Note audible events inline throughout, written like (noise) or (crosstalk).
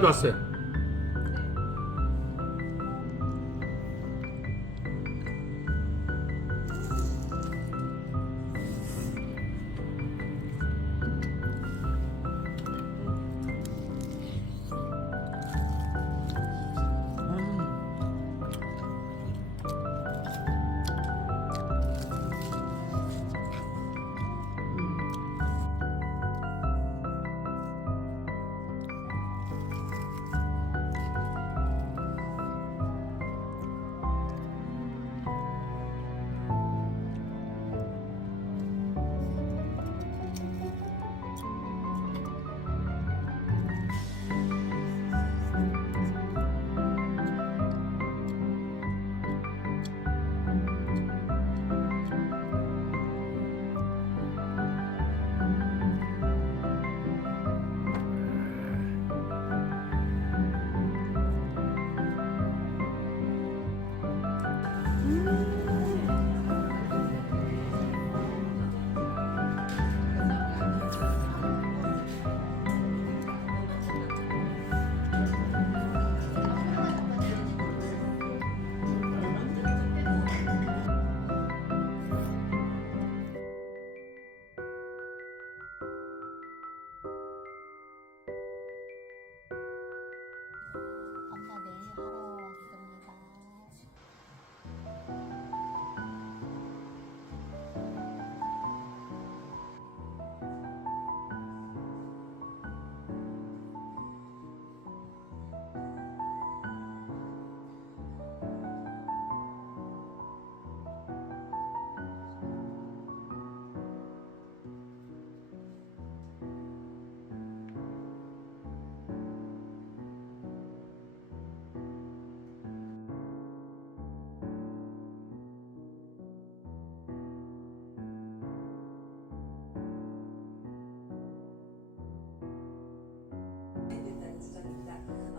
다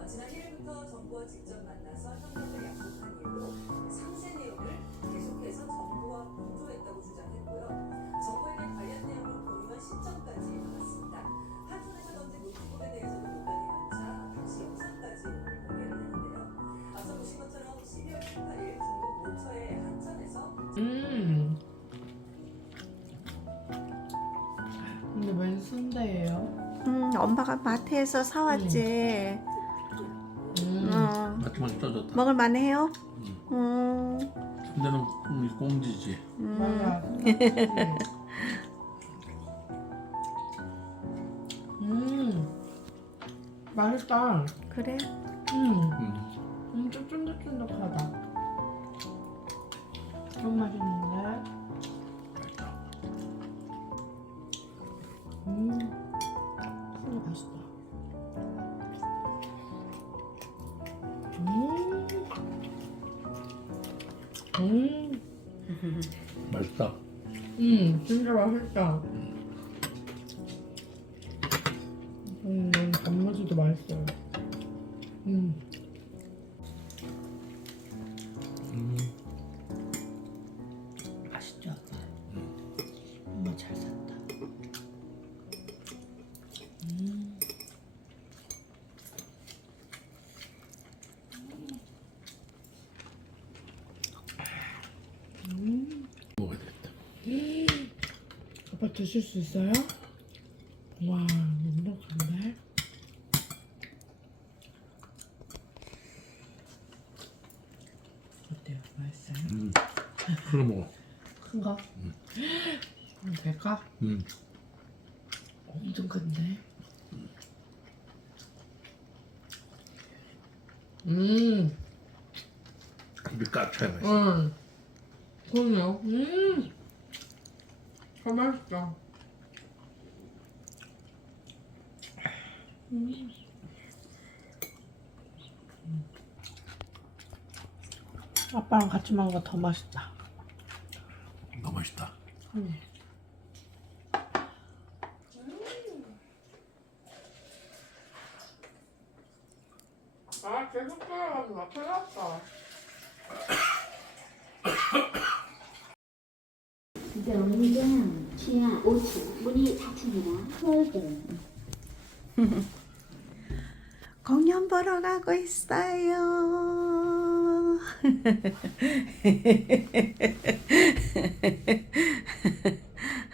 지난 1일부터 정부와 직접 만나서 협력을 약속한 이후로 상세 내용을 계속해서 정부와 공조했다고 주장했고요. 정부에게 관련 내용을 공유한 신청까지 받았습니다. 한손에서 던진 노트북에 대해서도 논란이 많자 당시 영상까지 오늘 공개를 했는데요. 앞서 보신 것처럼 12월 18일 중국 모처의 한천에서 음. 근데 웬 순대예요? 음, 엄마가 마트에서 사왔지. 음. 어, 떠졌다. 먹을 만해요? 음, 근데는 음, 꽁지지. 음. 맞아. 음. 맛있다. 그래? 음. 음. 음, 좀 쫀득쫀득하다. 너무 맛있는 맛있다. 아빠 드실 수 있어요? 와, 넉넉한데? 어때요? 맛있어요? 음. 그거 먹어. 큰 거? 음, 될까? 음. 엄청 큰데? 음, 입이 까쳐야 맛있어. 응. 그럼요. 음, 더 맛있다. 음. 아빠랑 같이 먹는 거 더 맛있다. 너무 맛있다. 음. 아, 계속 따라가면 큰일 났다. 명장 지하 5층 문이 닫힙니다. 서울대 공연 보러 가고 있어요. (laughs)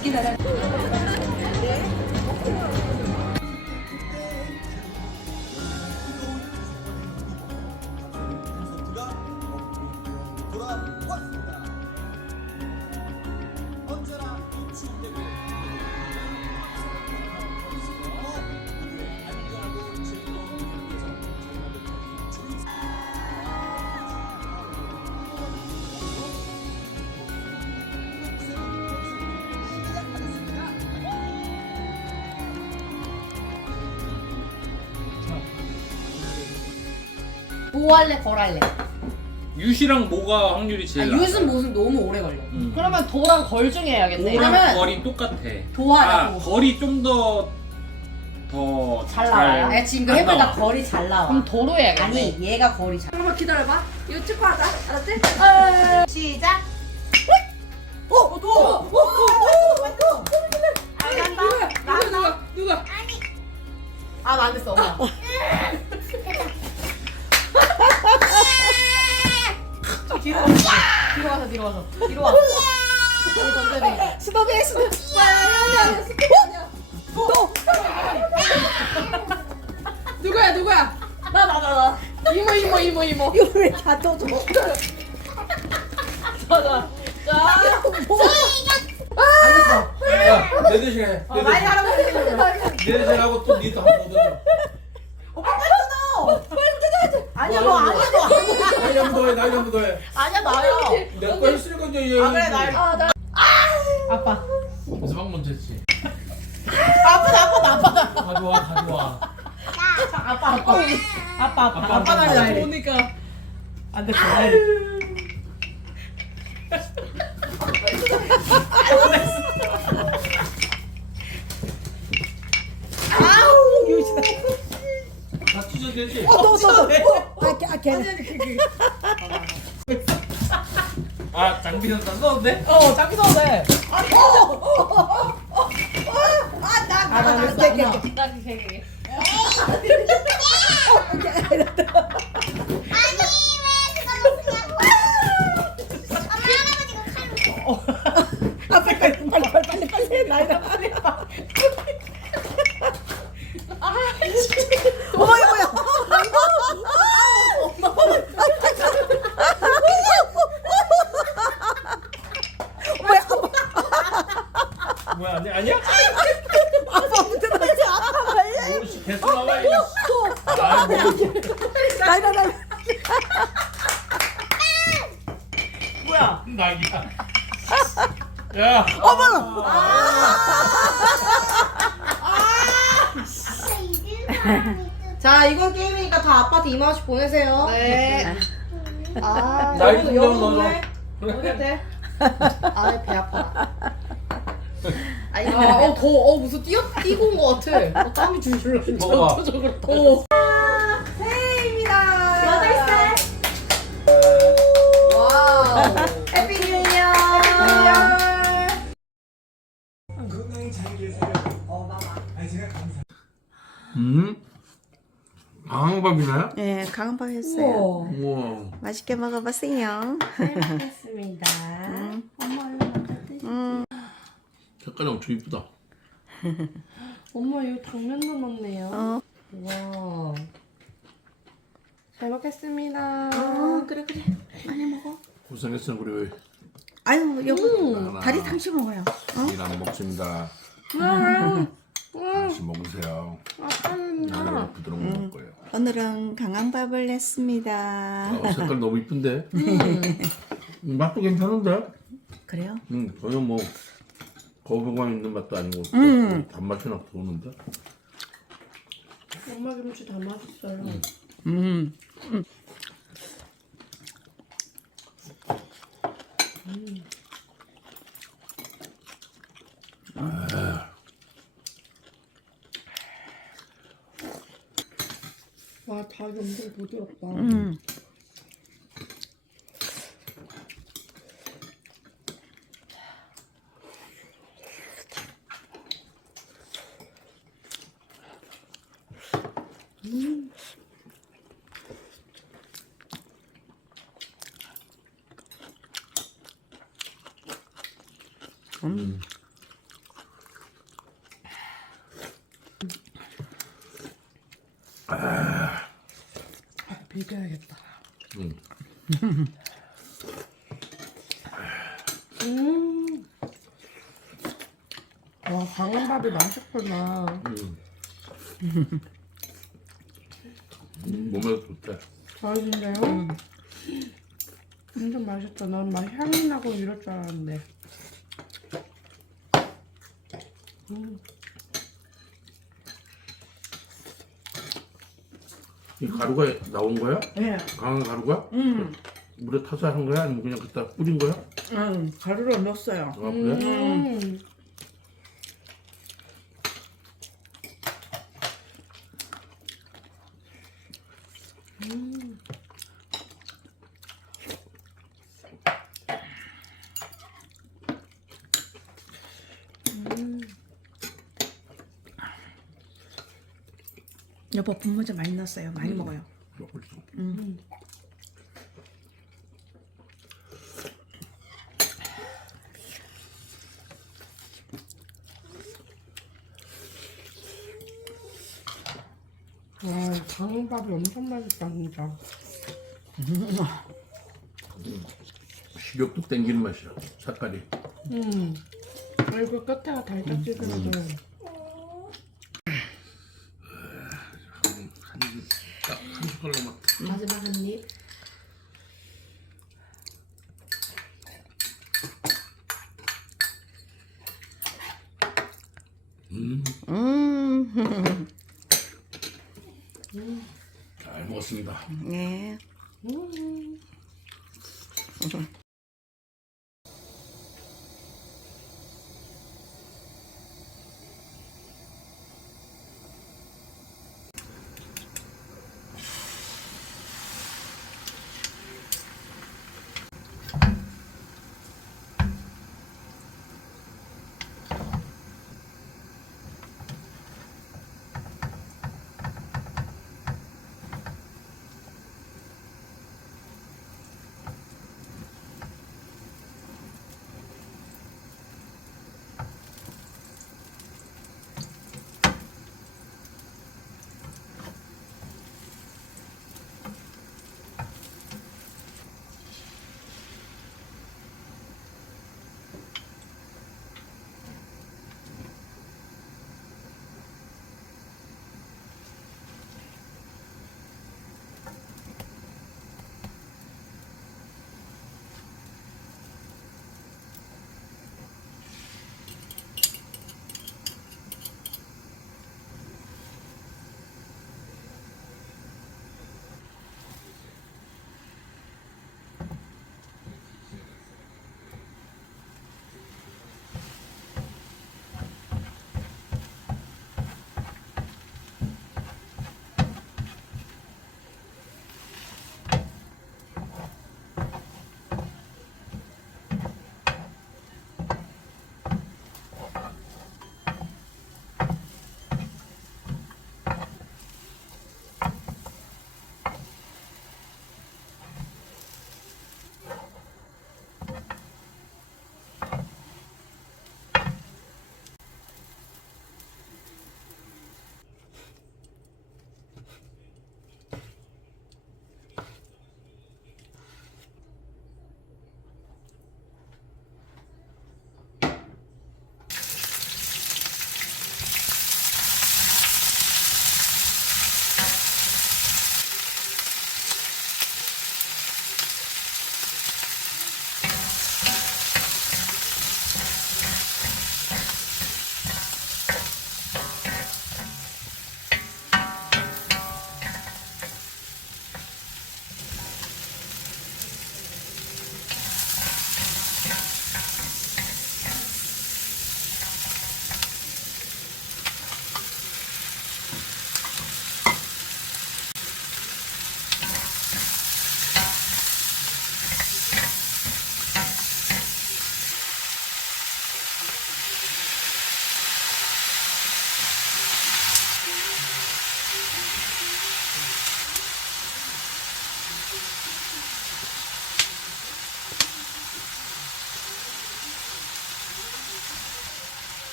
전 뭐 할래 걸 할래? 유시랑 뭐가 확률이 제일 아, 낮아? 유슨 무슨 너무 오래 걸려. 음. 그러면 도랑 걸 중에 해야겠네. 도랑 그러면 거리 똑같아. 아, 도. 거리 좀더더잘 나와요? 내가 지금 그안 해보니까 나와. 거리 잘 나와. 그럼 도로 해야겠네. 아니 얘가 거리 잘. 잠깐만 기다려봐. 이거 찍고 하자. 알았지? 시작. 어, 도. 어, 어, 어, 어. 아, 난다. 누가 누가 누가? 아, 나안 됐어. 엄마. 뒤로 와서 뒤로 와서 뒤로 와. 여기 던져야 돼. 스톱해 스톱. 누구야 누구야? 나나나 나. 이모 이모 이모 이모. 이거 왜다 떠줘? 자자. 자. 야, 내 대신에. 내 많이 대신. 할아버지. 내 대신 하고 또 니도 한번 더 아니야 너 아니야 너 아니야. 나이 한번 더 해, 나이 한번 더 해. 아니야 나요. 내가 거 했으니까 이제 얘. 아 그래 나. 아, 나. 아빠. 그래서 막 문제지. 아빠다 아빠다 아빠다. 가져와, 가져와. 아빠 아빠. 아빠 아빠 아빠, 아빠 나이 나이. 보니까. 안 됐어 나이. 아우 유시다. 다 되지? 너너너. 아, 걔- 아 걔는. (laughs) 아 장비는 다 썼는데? 어 장비 써도 돼. 아나나 걔, 걔, 걔. 나 되게. 아 빨리 빨리 빨리 빨리 빨리 빨리 해 나이다 빨리. 해. 어머 이거 뭐야? 뭐야 아니 아니야? 아빠 붙어놨지 아빠 빨리. 오씨 계속 나와 이거. 아 뭐. 나이다 나이. 뭐야? 낙이야. 야. 어머. 자 이건 게임이니까 다 아빠한테 2만 원씩 보내세요. 네. 아, 나이 여기도 분명 여기도 넣어줘. 보내. 어디 돼? (laughs) 아, 배 아파. 아니, 아, 어, 더, 어, 무슨 뛰어, 뛰고 온 것 같아. 어, 땀이 줄줄 나는지 먹어봐. 어쩌적으로. 어. 새해입니다. 여덟 살. 와우. 해피 뉴 이어. 건강히 잘 계세요. 어 마마. 아니 제가 감사. 음? 방황밥이네? 네 강은밥 했어요. 우와. 맛있게 먹어보세요. 잘 먹겠습니다. 음. 엄마 이거 드시. 음. 색깔이 엄청 이쁘다. 엄마 이거 당면도 넣네요. 어 와. 잘 먹겠습니다. 어 그래 그래 많이 먹어 고생했어 우리 아유 여보 나나. 다리 당시 먹어요 이랑 먹습니다. 음. 다시 먹으세요. 아빠는 나는 부드러운 거 먹을 거예요. 오늘은 강황밥을 냈습니다 아, 색깔 너무 이쁜데? 음, 맛도 괜찮은데? 그래요? 음, 전혀 뭐 거부감 있는 맛도 아니고 음. 단맛이 나 좋은데? 엄마 김치 다 맛있어요. 음 와, 닭이 엄청 부드럽다. 음. 비벼야겠다. 음. 음. 와, 강원밥이 맛있구나. 음. 몸에도 좋대. 맛있는데요? 엄청 맛있다. 난 막 향이 나고 이럴 줄 알았는데. 이 가루가 나온 거야? 네. 강한 가루가? 음. 물에 타서 한 거야? 아니면 그냥 그따 뿌린 거야? 음, 가루를 넣었어요 아, 그래? 음. 여보 분모자 많이 넣었어요 많이 먹어요 먹을 수. 음. 와, 강원밥이 엄청 맛있다, 진짜. 식욕도 땡기는 맛이야. 색깔이. 음. 그리고 끝에가 달짝지근해서. 딱한 숟갈로만. 마지막 한 입. 음, 음. 네.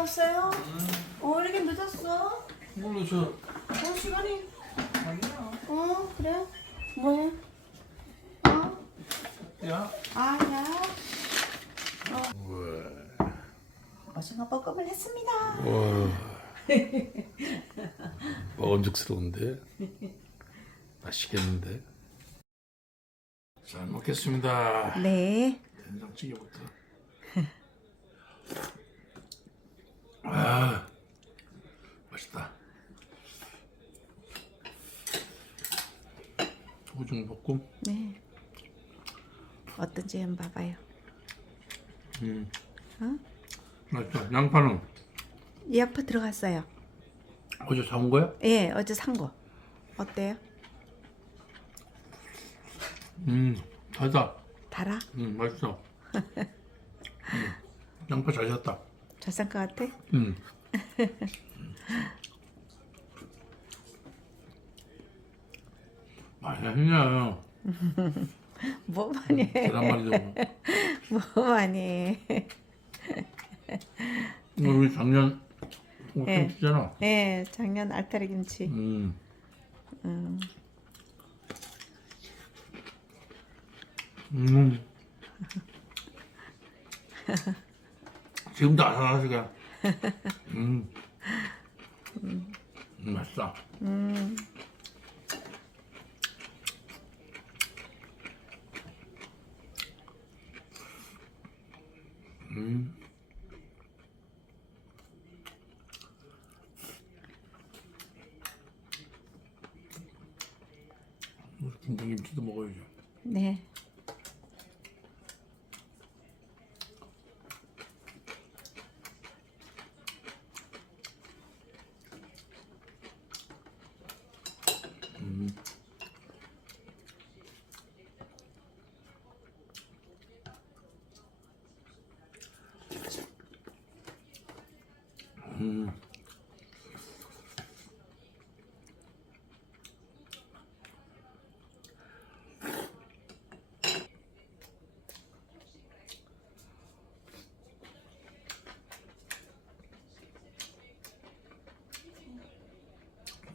왔어요? 어 이렇게 늦었어? 이걸로 저 어 시간이 아니야. 어 그래? 뭐해? 어? 야. 아야 오징어 볶음을 했습니다 와. 먹음직스러운데. 맛있겠는데. 잘 먹겠습니다. 네 된장찌개부터. 아, 맛있다. 오징어 볶음. 네. 어떤지 한번 봐봐요 음. 어? 맛있다. 양파는 이 아파 들어갔어요 어제 사온 거야? 예 어제 산 거 어때요? 음, 달다. 달아? 음, 맛있어. (laughs) 음, 양파 잘 샀다. 잘산거 같아? 음. (laughs) 맛있냐? 뭐 많이 해? 계란 말이도. (laughs) 뭐 많이 해? 이거 우리 작년 예. 오천 치잖아. 예 작년 알타리 김치 음. 음. (laughs) 지금도 아삭아삭해. (laughs) 음. 음, 맛있다. 음. 우리 김장김치도 먹어야죠. 네 음.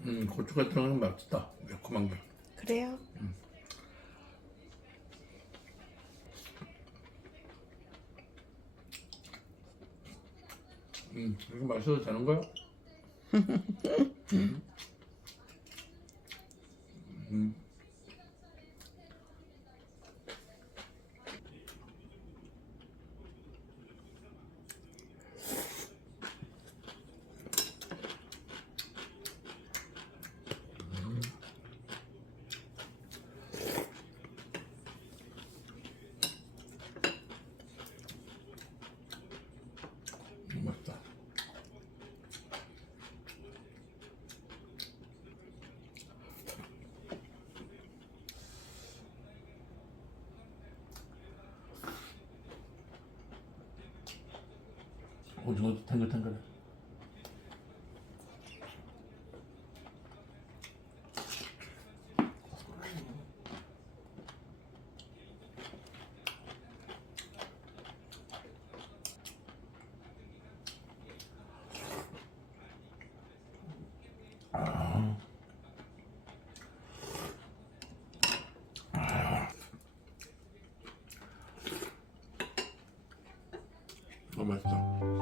음, 고추가 들어가는 게 맛있다. 매콤한 게. 그래요 음, 이렇게 맛있어도 되는 거야? 음. (laughs) 음. 오징어도 탱글탱글해. 너무 맛있다.